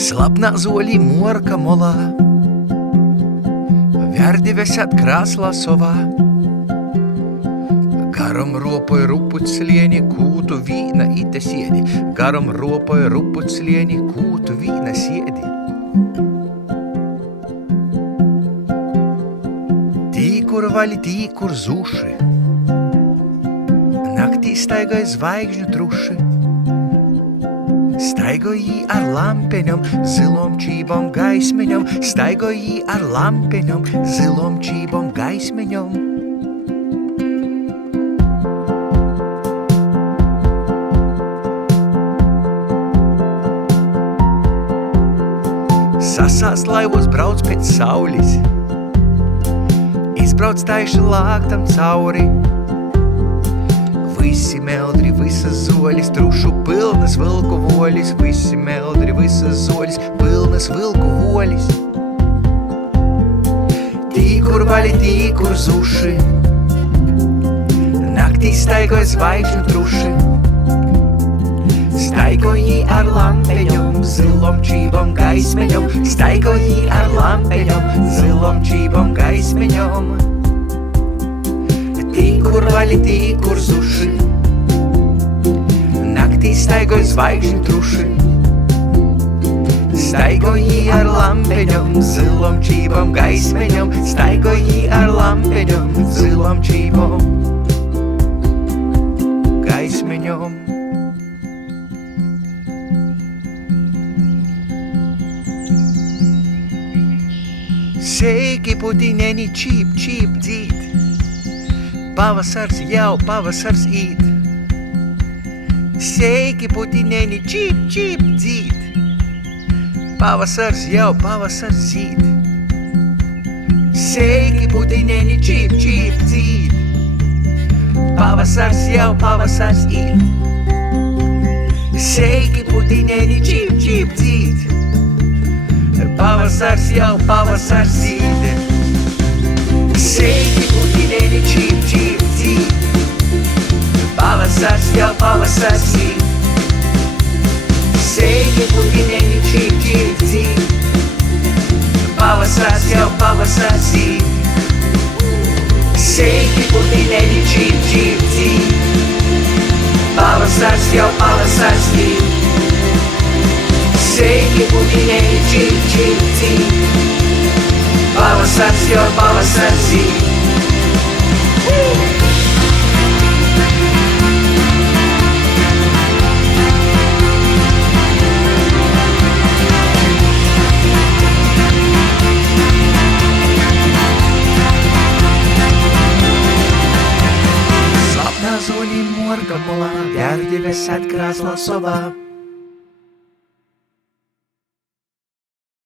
Слабна золі морка мола, вярді висят красла сова. Гаром ропой рупуть слені, куту віна і те сєді. Гаром ропой рупуть слені, куту віна сєді. Тікур валі тікур зуши, naktī staigāja zvaigžņu truši. Staigāja ar lampeņam, zilom čībom gaismeņam. Staigāja ar lampeņam, zilom čībom gaismeņam. Sasās laivos brauc pēc saulis, izbrauc taiši lāgtam cauri. Visi meldri, visas zoļis, trušu pilnas vilku voļis. Visi meldri, visas zoļis, pilnas vilku voļis. Tīkur vaļi, tīkur zuši, naktī staigāja zvaigžņu truši. Staigāja ar lampeņam, zilom čībom gaismeņam. Staigāja ar lampeņam, zilom čībom gaismeņam. Tīkur vaļi, tīkur zuši, naktī staigāja zvaigžņu truši. Staigāja ar lampeņam, zilom čībom gaismeņam. Staigāja ar lampeņam, zilom čībom gaismeņam. Sveiki, putineni, čīp, čīp, dzīt. Pavasars jau pavasars īt. Sveiki, putineni, čīp, čīp, dzīt. Pavasars jau pavasars īt. Sveiki, putineni, čīp, čīp, dzīt. Pavasars jau pavasars īt. Sveiki, putineni, čīp, čīp, dzīt. Pavasars jau pavasars īt. Sveiki, putineni, čīp, čīp, dzīt. Pavasars jau pavasars īt. Sveiki, putineni, čīp, čīp, dzīt. Pavasars jau pavasars īt. Sveiki, putineni, čīp, čīp, dzīt. Pavasars jau pavasars īt. Sveiki, putineni, čīp, čīp, dzīt. Pavasars jau pavasars īt. Slapná zolī morka mola, vярdi висят красла сова.